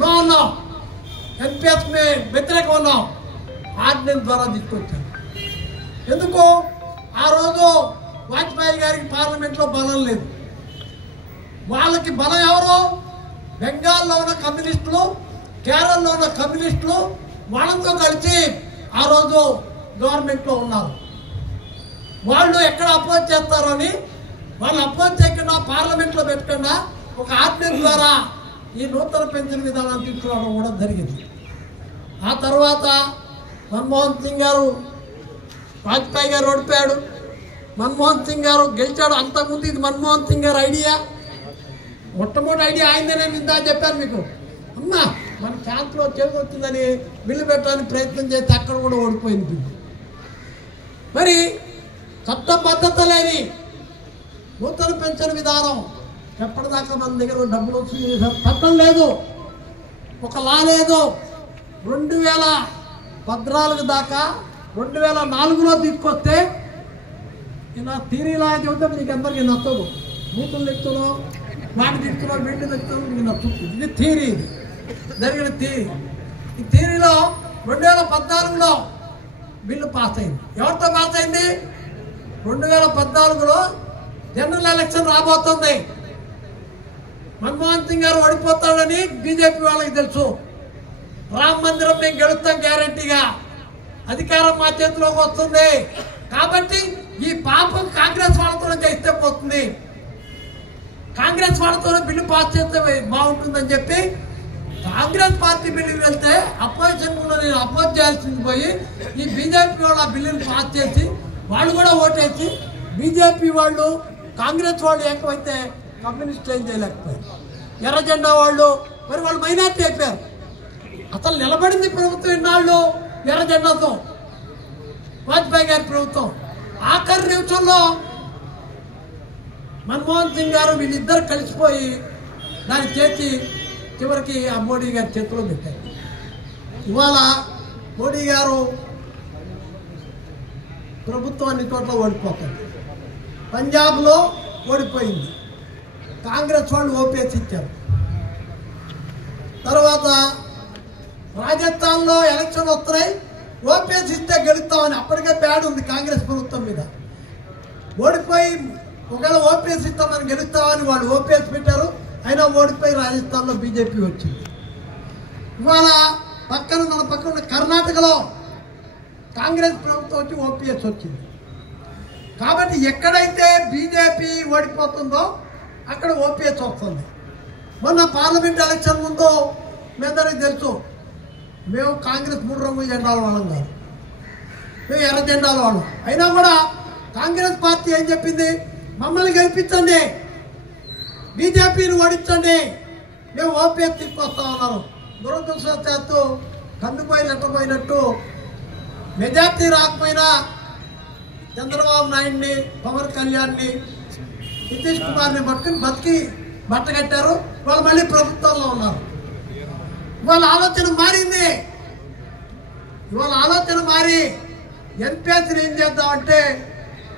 No అన్నాం, NPS వ్యతిరేకం ఉన్నాం, ఆర్డినెన్స్ ద్వారా తీసుకొచ్చారు. ఎందుకు? ఆ రోజు వాజ్పేయి గారికి పార్లమెంట్లో బలం లేదు. వాళ్ళకి బలం ఎవరు? బెంగాల్లో ఉన్న కమ్యూనిస్టులు, కేరళలో ఉన్న కమ్యూనిస్టులు, వాళ్ళతో కలిసి ఆ రోజు గవర్నమెంట్లో ఉన్నారు. వాళ్ళు ఎక్కడ అపోజ్ చేస్తారని వాళ్ళు అపోజ్ చేయకుండా పార్లమెంట్లో పెట్టకుండా ఒక ఆర్డినెన్స్ ద్వారా ఈ నూతన పెన్షన్ విధానాన్ని తీసుకురావడం కూడా జరిగింది. ఆ తర్వాత మన్మోహన్ సింగ్ గారు, వాజ్పేయి గారు ఓడిపోయాడు, మన్మోహన్ సింగ్ గారు గెలిచాడు. అంతకుముందు ఇది మన్మోహన్ సింగ్ గారు ఐడియా, మొట్టమొదటి ఐడియా ఆయనదే. నేను ఇందా చెప్పాను మీకు, అమ్మా మన ఛాన్స్లో చేసి వచ్చిందని బిల్లు పెట్టడానికి ప్రయత్నం చేస్తే అక్కడ కూడా ఓడిపోయింది బిల్లు. మరి చట్టబద్ధత లేని నూతన పెన్షన్ విధానం ఎప్పటిదాకా మన దగ్గర డబ్బులు వస్తుంది, చట్టం లేదు, ఒక లా లేదు. 2014 దాకా 2004లో తీసుకొస్తే ఇలా థీరీలా చెబితే నీకు అందరికీ నచ్చదు. బూతులు తెస్తున్నావు, వాటి తెస్తున్నావు, బిల్లు తెస్తున్నావు, నీకు నచ్చుతుంది. ఇది థీరీ, ఇది జరిగిన థీరీ. ఈ థీరీలో 2014లో బిల్లు పాస్ అయింది. ఎవరితో పాస్ అయింది? 2014లో జనరల్ ఎలక్షన్ రాబోతుంది. మన్మోహన్ సింగ్ గారు ఓడిపోతాడని బీజేపీ వాళ్ళకి తెలుసు. రామ మందిరం మేము గెలుస్తాం గ్యారంటీగా, అధికారం మా చేతిలోకి వస్తుంది. కాబట్టి ఈ పాపం కాంగ్రెస్ వాళ్ళతోనే చేస్తే పోతుంది, కాంగ్రెస్ వాళ్ళతోనే బిల్లు పాస్ చేస్తే బాగుంటుందని చెప్పి కాంగ్రెస్ పార్టీ బిల్లుకి వెళ్తే అపోజిషన్ నేను అపోజ్ చేయాల్సింది పోయి ఈ బీజేపీ వాళ్ళు ఆ బిల్లుని పాస్ చేసి వాళ్ళు కూడా ఓటేసి బీజేపీ వాళ్ళు కాంగ్రెస్ వాళ్ళు ఏకమైతే కమ్యూనిస్టులు ఏం చేయలేకపోయారు. ఎర్ర జెండా వాళ్ళు మరి వాళ్ళు మైనార్టీ అయిపోయారు. అసలు నిలబడింది ప్రభుత్వం ఇన్నాళ్ళు ఎర్ర జెండాతో, వాజ్పేయి గారి ప్రభుత్వం. ఆఖరి నిమిషంలో మన్మోహన్ సింగ్ గారు వీళ్ళిద్దరు కలిసిపోయి దాన్ని చేసి చివరికి ఆ మోడీ గారి చేతిలో పెట్టారు. ఇవాళ మోడీ గారు ప్రభుత్వం అన్ని చోట్ల ఓడిపోతుంది. పంజాబ్లో ఓడిపోయింది, కాంగ్రెస్ వాళ్ళు ఓపీఎస్ ఇచ్చారు. తర్వాత రాజస్థాన్లో ఎలక్షన్ వస్తున్నాయి, ఓపీఎస్ ఇస్తే గెలుస్తామని అప్పటికే బ్యాడ్ ఉంది కాంగ్రెస్ ప్రభుత్వం మీద. ఓడిపోయి ఒకవేళ ఓపీఎస్ ఇస్తామని గెలుస్తామని వాళ్ళు ఓపీఎస్ పెట్టారు, అయినా ఓడిపోయి రాజస్థాన్లో బీజేపీ వచ్చింది. ఇవాళ మన పక్కన కర్ణాటకలో కాంగ్రెస్ ప్రభుత్వం వచ్చి ఓపీఎస్ వచ్చింది. కాబట్టి ఎక్కడైతే బీజేపీ ఓడిపోతుందో అక్కడ ఓపీఎస్ వస్తుంది. మొన్న పార్లమెంట్ ఎలక్షన్ ముందు మీ అందరికీ తెలుసు, మేము కాంగ్రెస్ 3 రంగుల జెండాల వాళ్ళం కాదు, మేము ఎర్ర జెండాల వాళ్ళం. అయినా కూడా కాంగ్రెస్ పార్టీ ఏం చెప్పింది? మమ్మల్ని గెలిపించండి, బీజేపీని ఓడించండి, మేము ఓపీఎస్ తీసుకొస్తామన్నారు. దురదృష్టవశాత్తు కన్నుపోయి లెట్టపోయినట్టు మెజార్టీ రాకపోయినా చంద్రబాబు నాయుడిని, పవన్ కళ్యాణ్ని, నితీష్ కుమార్ని బతికి బట్టగట్టారు. వాళ్ళు మళ్ళీ ప్రభుత్వంలో ఉన్నారు. ఇవాళ ఆలోచన మారింది. ఇవాళ ఆలోచన మారి ఎన్పిఎస్ని ఏం చేద్దామంటే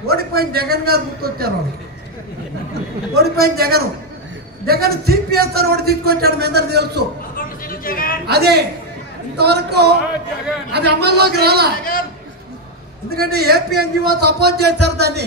ఓడిపోయిన జగన్ గారు గుర్తొచ్చారు. వాళ్ళకి ఓడిపోయిన జగన్ సిపిఎస్ అని ఒకటి తీసుకొచ్చాడు, మీ అందరికి తెలుసు. అదే ఇంతవరకు అది అమల్లోకి రాలా, ఎందుకంటే ఏపీ ఎన్జిఓస్ అపోజ్ చేశారు దాన్ని.